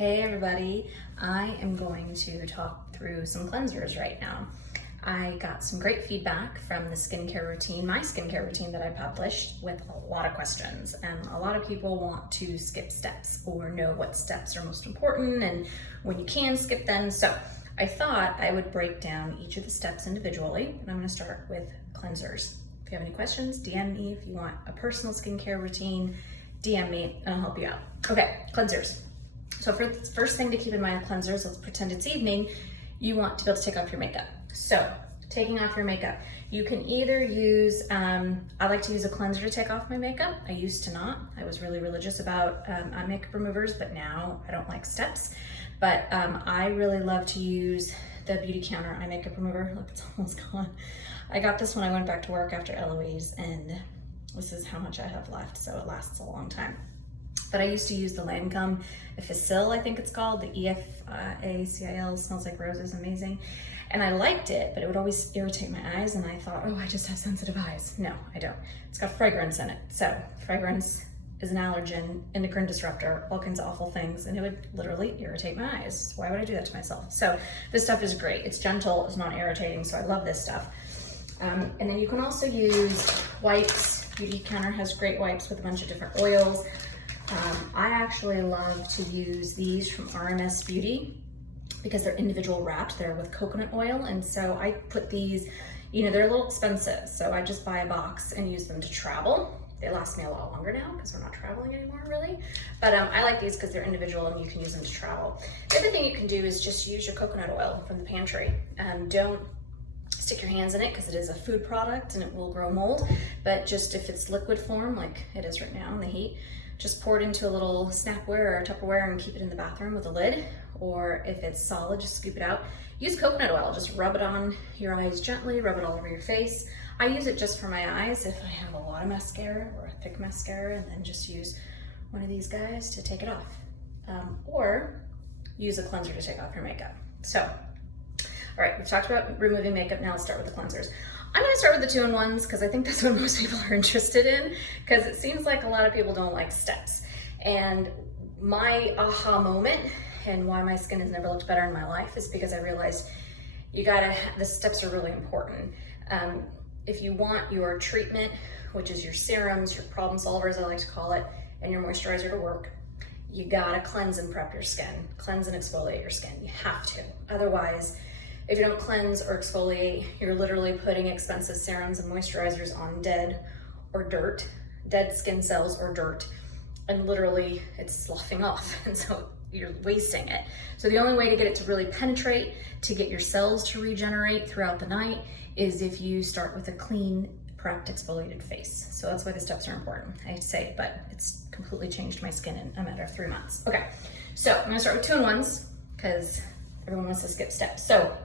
Hey everybody, I am going to talk through some cleansers right now. I got some great feedback from the skincare routine, my skincare routine that I published, with a lot of questions, and a lot of people want to skip steps or know what steps are most important and when you can skip them. So I thought I would break down each of the steps individually, and I'm going to start with cleansers. If you have any questions, DM me. If you want a personal skincare routine, DM me and I'll help you out. Okay, cleansers. So for the first thing to keep in mind with cleansers, let's pretend it's evening, you want to be able to take off your makeup. So taking off your makeup, you can either use, I like to use a cleanser to take off my makeup. I used to not. I was really religious about eye makeup removers, but now I don't like steps. But I really love to use the Beautycounter eye makeup remover. Look, it's almost gone. I got this when I went back to work after Eloise, and this is how much I have left, so it lasts a long time. But I used to use the Lancome Efficil, I think it's called, the EFACIL, smells like roses, amazing. And I liked it, but it would always irritate my eyes, and I thought, oh, I just have sensitive eyes. No, I don't. It's got fragrance in it. So fragrance is an allergen, endocrine disruptor, all kinds of awful things, and it would literally irritate my eyes. Why would I do that to myself? So this stuff is great. It's gentle, it's not irritating, so I love this stuff. And then you can also use wipes. Beautycounter has great wipes with a bunch of different oils. I actually love to use these from RMS Beauty because they're individual wrapped. They're with coconut oil, and so I put these, you know, they're a little expensive, so I just buy a box and use them to travel. They last me a lot longer now because we're not traveling anymore, really. But I like these because they're individual and you can use them to travel. The other thing you can do is just use your coconut oil from the pantry. Don't stick your hands in it because it is a food product and it will grow mold, but just if it's liquid form like it is right now in the heat, just pour it into a little Snapware or Tupperware and keep it in the bathroom with a lid. Or if it's solid, just scoop it out. Use coconut oil, just rub it on your eyes gently, rub it all over your face. I use it just for my eyes if I have a lot of mascara or a thick mascara, and then just use one of these guys to take it off. Or use a cleanser to take off your makeup. So, all right, we've talked about removing makeup, now let's start with the cleansers. I'm gonna start with the 2-in-1s because I think that's what most people are interested in, because it seems like a lot of people don't like steps. And my aha moment and why my skin has never looked better in my life is because I realized the steps are really important. If you want your treatment, which is your serums, your problem solvers, I like to call it, and your moisturizer to work, you gotta cleanse and prep your skin. Cleanse and exfoliate your skin, you have to. Otherwise, if you don't cleanse or exfoliate, you're literally putting expensive serums and moisturizers on dead skin cells or dirt, and literally it's sloughing off, and so you're wasting it. So the only way to get it to really penetrate, to get your cells to regenerate throughout the night, is if you start with a clean, prepped, exfoliated face. So that's why the steps are important. I hate to say it, but it's completely changed my skin in a matter of 3 months. Okay, so I'm gonna start with 2-in-1s because everyone wants to skip steps. So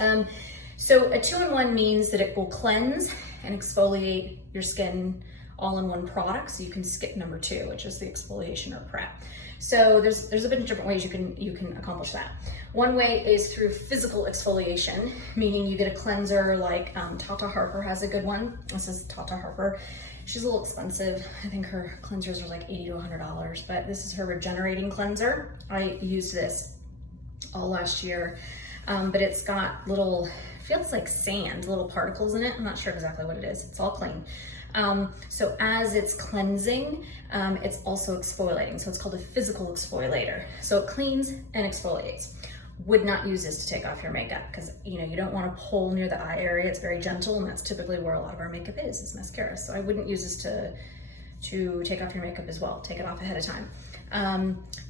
a 2-in-1 means that it will cleanse and exfoliate your skin all in one product, so you can skip number 2, which is the exfoliation or prep. So there's a bit of different ways you can accomplish that. One way is through physical exfoliation, meaning you get a cleanser like Tata Harper has a good one. This is Tata Harper. She's a little expensive. I think her cleansers are like $80 to $100, but this is her regenerating cleanser. I used this all last year. But it's got feels like sand, little particles in it. I'm not sure exactly what it is. It's all clean. So as it's cleansing, it's also exfoliating. So it's called a physical exfoliator. So it cleans and exfoliates. Would not use this to take off your makeup because you don't want to pull near the eye area. It's very gentle, and that's typically where a lot of our makeup is mascara. So I wouldn't use this to take off your makeup as well. Take it off ahead of time.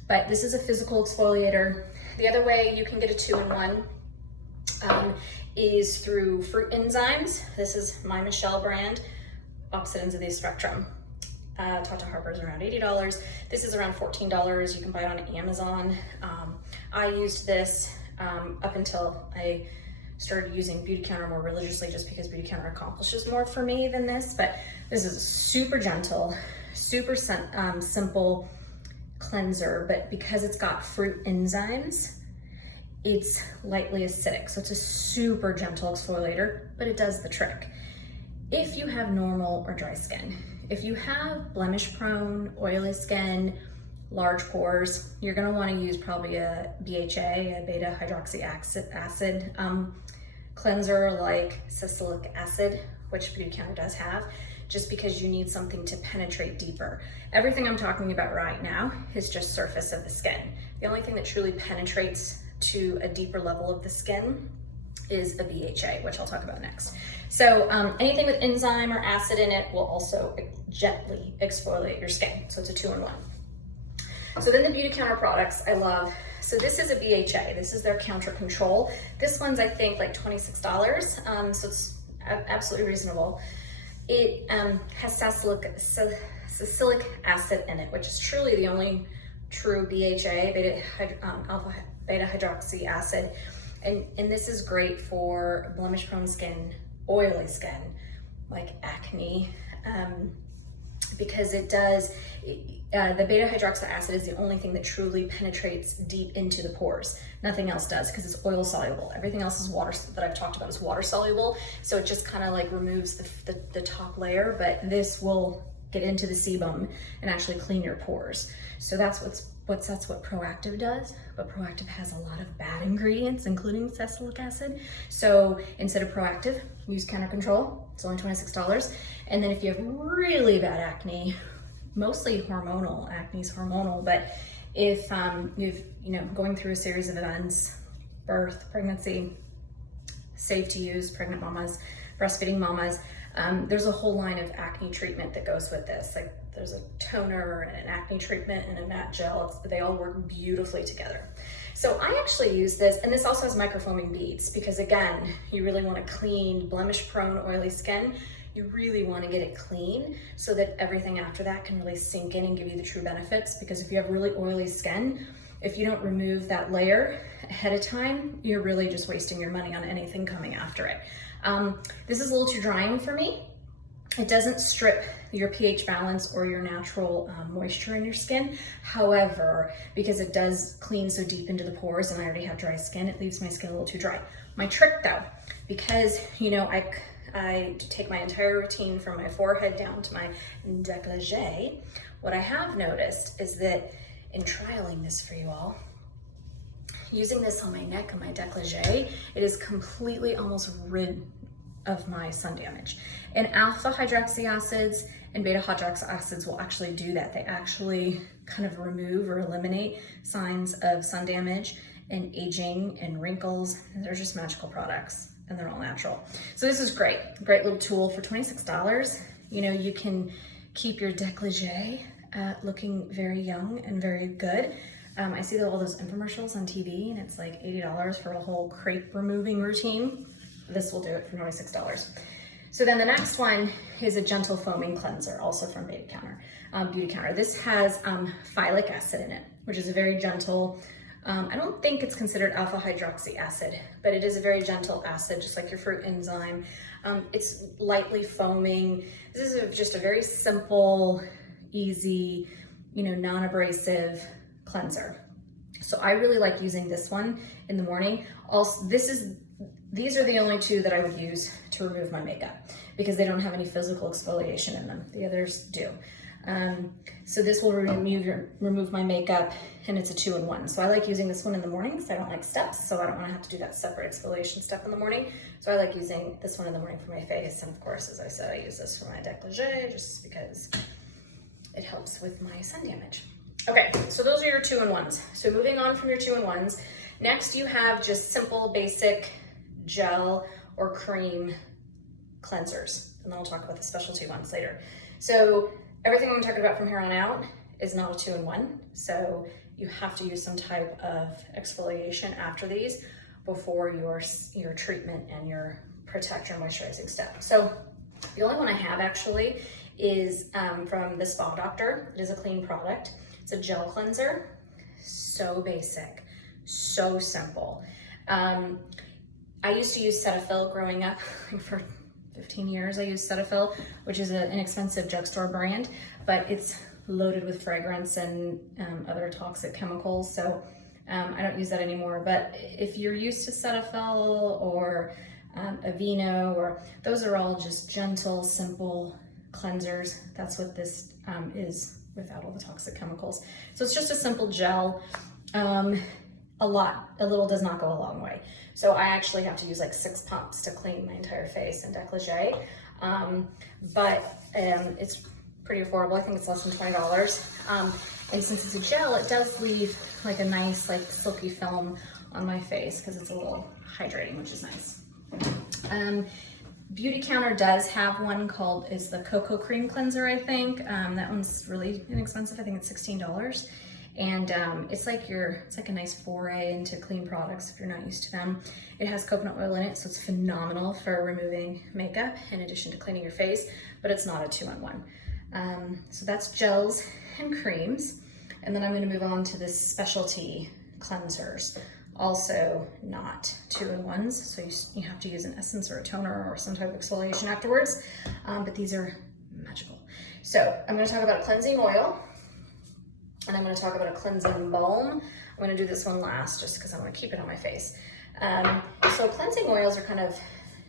But this is a physical exfoliator. The other way you can get a 2-in-1 is through fruit enzymes. This is my Michelle brand, opposite ends of the spectrum. Tata Harper's around $80. This is around $14. You can buy it on Amazon. I used this up until I started using Beautycounter more religiously, just because Beautycounter accomplishes more for me than this. But this is a super gentle, super simple cleanser, but because it's got fruit enzymes, it's lightly acidic. So it's a super gentle exfoliator, but it does the trick. If you have normal or dry skin, if you have blemish prone, oily skin, large pores, you're gonna wanna use probably a BHA, a beta hydroxy acid cleanser like salicylic acid, which Beautycounter does have, just because you need something to penetrate deeper. Everything I'm talking about right now is just surface of the skin. The only thing that truly penetrates to a deeper level of the skin is a BHA, which I'll talk about next. So anything with enzyme or acid in it will also gently exfoliate your skin. So it's a 2-in-1. So then the Beautycounter products I love. So this is a BHA, this is their Counter Control. This one's I think like $26, so it's absolutely reasonable. It has salicylic acid in it, which is truly the only true BHA, alpha beta hydroxy acid. And this is great for blemish prone skin, oily skin, like acne, because it does, the beta hydroxy acid is the only thing that truly penetrates deep into the pores. Nothing else does because it's oil soluble. Everything else is water, that I've talked about, is water soluble. So it just kind of like removes the top layer, but this will get into the sebum and actually clean your pores. So that's what Proactive does, but Proactive has a lot of bad ingredients, including salicylic acid. So instead of Proactive, use Counter Control. It's only $26. And then if you have really bad acne, mostly hormonal, acne's hormonal, but if you've, going through a series of events, birth, pregnancy, safe to use, pregnant mamas, breastfeeding mamas, there's a whole line of acne treatment that goes with this. Like there's a toner and an acne treatment and a matte gel. They all work beautifully together. So I actually use this, and this also has microfoaming beads because again, you really want to clean blemish prone oily skin. You really want to get it clean so that everything after that can really sink in and give you the true benefits. Because if you have really oily skin, if you don't remove that layer ahead of time, you're really just wasting your money on anything coming after it. This is a little too drying for me. It doesn't strip your pH balance or your natural moisture in your skin. However, because it does clean so deep into the pores and I already have dry skin, it leaves my skin a little too dry. My trick though, because I take my entire routine from my forehead down to my décolleté, what I have noticed is that in trialing this for you all, using this on my neck and my décolleté, it is completely almost rid of my sun damage. And alpha hydroxy acids and beta hydroxy acids will actually do that. They actually kind of remove or eliminate signs of sun damage and aging and wrinkles. And they're just magical products and they're all natural. So this is great little tool for $26. You can keep your décolleté looking very young and very good. I see all those infomercials on TV and it's like $80 for a whole crepe removing routine. This will do it for $26. So then the next one is a gentle foaming cleanser, also from Beautycounter. This has phylic acid in it, which is a very gentle, I don't think it's considered alpha hydroxy acid, but it is a very gentle acid, just like your fruit enzyme. It's lightly foaming. This is just a very simple, easy, non-abrasive cleanser. So I really like using this one in the morning. Also, these are the only two that I would use to remove my makeup because they don't have any physical exfoliation in them. The others do. So this will remove my makeup, and it's a 2-in-1. So I like using this one in the morning because I don't like steps, so I don't want to have to do that separate exfoliation step in the morning. So I like using this one in the morning for my face, and of course, as I said, I use this for my décolleté just because it helps with my sun damage. Okay, so those are your 2-in-1s. So moving on from your 2-in-1s, next you have just simple, basic gel or cream cleansers, and then I'll talk about the specialty ones later. So everything I'm talking about from here on out is not a 2-in-1, so you have to use some type of exfoliation after these before your treatment and your protect your moisturizing step. So the only one I have actually is from the Spa Doctor. It is a clean product. It's a gel cleanser. So basic, so simple. I used to use Cetaphil growing up. For 15 years I used Cetaphil, which is an inexpensive drugstore brand, but it's loaded with fragrance and other toxic chemicals, so I don't use that anymore. But if you're used to Cetaphil or Aveeno, or those are all just gentle, simple cleansers. That's what this is without all the toxic chemicals. So it's just a simple gel. A little does not go a long way. So I actually have to use like 6 pumps to clean my entire face and décolleté. But it's pretty affordable. I think it's less than $20. And since it's a gel, it does leave like a nice like silky film on my face because it's a little hydrating, which is nice. Beautycounter does have one called, is the Cocoa Cream Cleanser, I think. That one's really inexpensive. I think it's $16. And it's like a nice foray into clean products if you're not used to them. It has coconut oil in it, so it's phenomenal for removing makeup in addition to cleaning your face, but it's not a 2-in-1. So that's gels and creams. And then I'm gonna move on to the specialty cleansers. Also not 2-in-1s, so you have to use an essence or a toner or some type of exfoliation afterwards, but these are magical. So I'm gonna talk about a cleansing oil, and I'm gonna talk about a cleansing balm. I'm gonna do this one last just because I wanna keep it on my face. So cleansing oils are kind of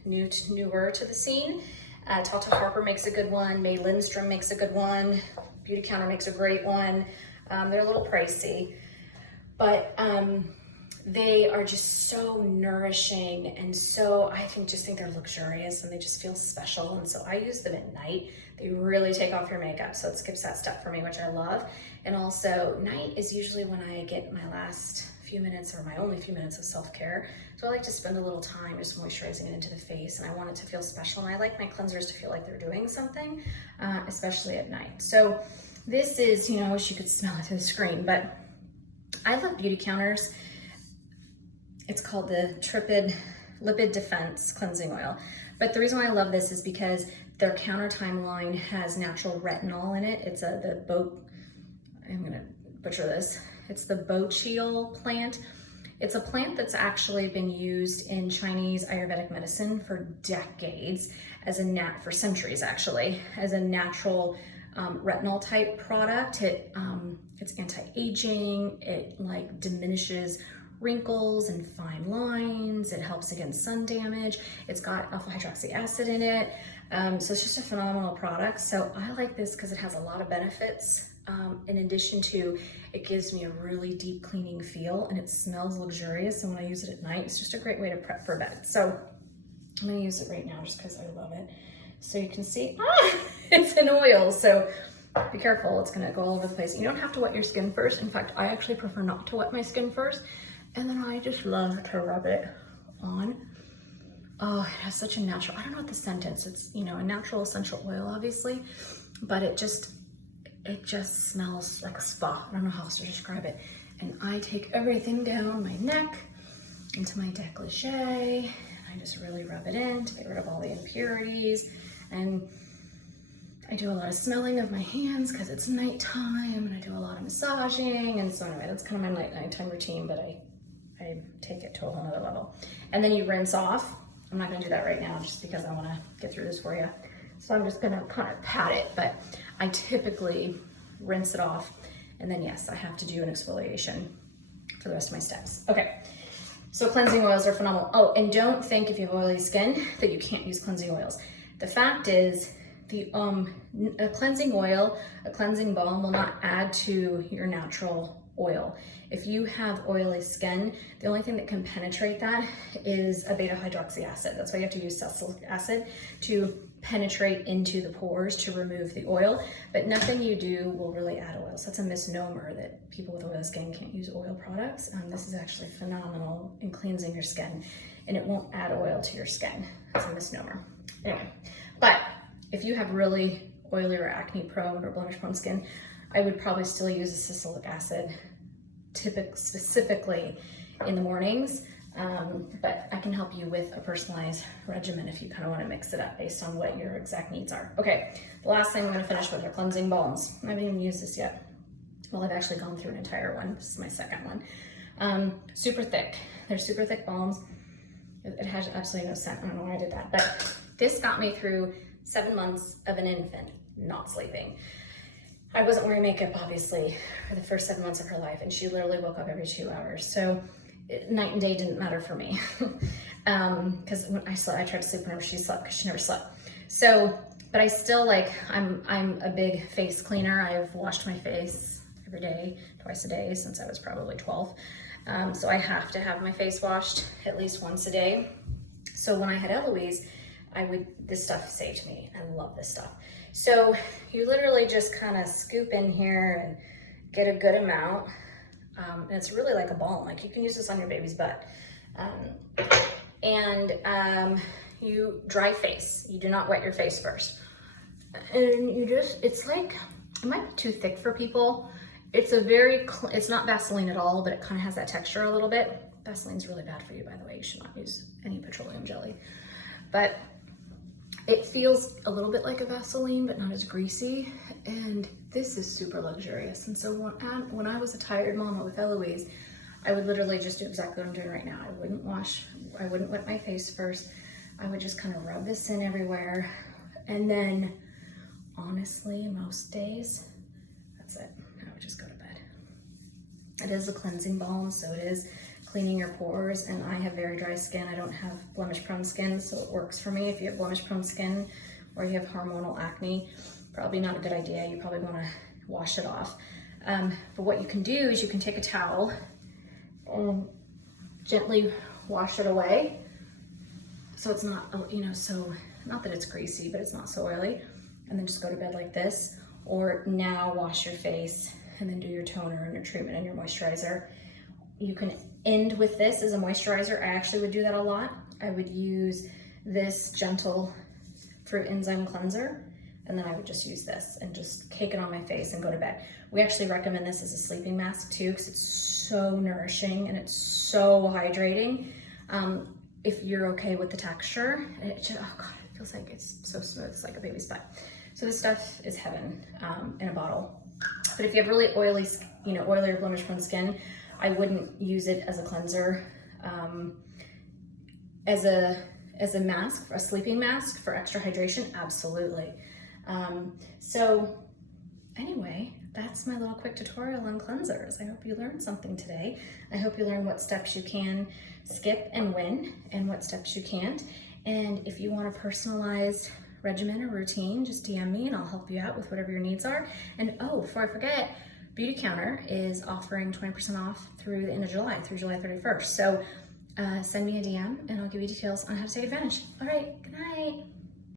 newer to the scene. Tata Harper makes a good one, May Lindstrom makes a good one, Beautycounter makes a great one. They're a little pricey, but they are just so nourishing and so, I think they're luxurious and they just feel special. And so I use them at night. They really take off your makeup, so it skips that step for me, which I love. And also night is usually when I get my last few minutes or my only few minutes of self-care. So I like to spend a little time just moisturizing it into the face, and I want it to feel special. And I like my cleansers to feel like they're doing something, especially at night. So this is, I wish you could smell it through the screen, but I love Beautycounter's. It's called the Lipid Defense Cleansing Oil. But the reason why I love this is because their Countertime line has natural retinol in it. It's I'm gonna butcher this. It's the bochiol plant. It's a plant that's actually been used in Chinese Ayurvedic medicine for decades, for centuries actually, as a natural retinol type product. It's anti-aging, it like diminishes wrinkles and fine lines, it helps against sun damage, it's got alpha hydroxy acid in it, so it's just a phenomenal product. So I like this because it has a lot of benefits. In addition to, it gives me a really deep cleaning feel and it smells luxurious, and when I use it at night, it's just a great way to prep for bed. So I'm gonna use it right now just because I love it. So you can see, it's an oil, so be careful, it's gonna go all over the place. You don't have to wet your skin first. In fact, I actually prefer not to wet my skin first, and then I just love to rub it on. Oh, it has such a natural, I don't know what the scent is. It's, a natural essential oil, obviously, but it just smells like a spa. I don't know how else to describe it. And I take everything down my neck into my décolleté, and I just really rub it in to get rid of all the impurities. And I do a lot of smelling of my hands because it's nighttime, and I do a lot of massaging. And so anyway, that's kind of my nighttime routine, but I take it to a whole nother level. And then you rinse off. I'm not gonna do that right now just because I wanna get through this for you. So I'm just gonna kind of pat it, but I typically rinse it off. And then yes, I have to do an exfoliation for the rest of my steps. Okay, so cleansing oils are phenomenal. Oh, and don't think if you have oily skin that you can't use cleansing oils. The fact is, a cleansing oil, a cleansing balm will not add to your natural oil. If you have oily skin, the only thing that can penetrate that is a beta hydroxy acid. That's why you have to use salicylic acid to penetrate into the pores to remove the oil, but nothing you do will really add oil. So that's a misnomer that people with oily skin can't use oil products. This is actually phenomenal in cleansing your skin, and it won't add oil to your skin. That's a misnomer. Anyway, but if you have really oily or acne prone or blemish prone skin, I would probably still use a salicylic acid, specifically in the mornings, but I can help you with a personalized regimen if you kind of want to mix it up based on what your exact needs are. Okay, the last thing I'm going to finish with are cleansing balms. I haven't even used this yet. Well, I've actually gone through an entire one. This is my second one. Super thick. They're super thick balms. It has absolutely no scent. I don't know why I did that, but this got me through 7 months of an infant not sleeping. I wasn't wearing makeup, obviously, for the first 7 months of her life, and she literally woke up every 2 hours. So night and day didn't matter for me. Because when I tried to sleep whenever she slept, because she never slept. So, but I still I'm a big face cleaner. I've washed my face every day, twice a day since I was probably 12. So I have to have my face washed at least once a day. So when I had Eloise, this stuff saved me. I love this stuff. So you literally just kind of scoop in here and get a good amount. And it's really like a balm. Like you can use this on your baby's butt. You dry face. You do not wet your face first. And it's like, it might be too thick for people. It's it's not Vaseline at all, but it kind of has that texture a little bit. Vaseline's really bad for you, by the way. You should not use any petroleum jelly. But it feels a little bit like a Vaseline, but not as greasy. And this is super luxurious. And so when I was a tired mama with Eloise, I would literally just do exactly what I'm doing right now. I wouldn't wet my face first. I would just kind of rub this in everywhere. And then honestly, most days, that's it. I would just go to bed. It is a cleansing balm, so it is cleaning your pores, and I have very dry skin. I don't have blemish prone skin, so it works for me. If you have blemish prone skin or you have hormonal acne, probably not a good idea. You probably want to wash it off. But what you can do is you can take a towel and gently wash it away. So it's not, so not that it's greasy, but it's not so oily. And then just go to bed like this. Or now wash your face and then do your toner and your treatment and your moisturizer. You can end with this as a moisturizer. I actually would do that a lot. I would use this gentle fruit enzyme cleanser, and then I would just use this and just cake it on my face and go to bed. We actually recommend this as a sleeping mask too, because it's so nourishing and it's so hydrating. If you're okay with the texture, oh God, it feels like it's so smooth. It's like a baby's butt. So this stuff is heaven in a bottle. But if you have really oily, oily or blemish prone skin, I wouldn't use it as a cleanser. As a mask, a sleeping mask for extra hydration, absolutely. So anyway, that's my little quick tutorial on cleansers. I hope you learned something today. I hope you learned what steps you can skip and when, and what steps you can't. And if you want a personalized regimen or routine, just DM me and I'll help you out with whatever your needs are. And before I forget, Beautycounter is offering 20% off through the end of July, through July 31st. So send me a DM and I'll give you details on how to take advantage. All right, good night.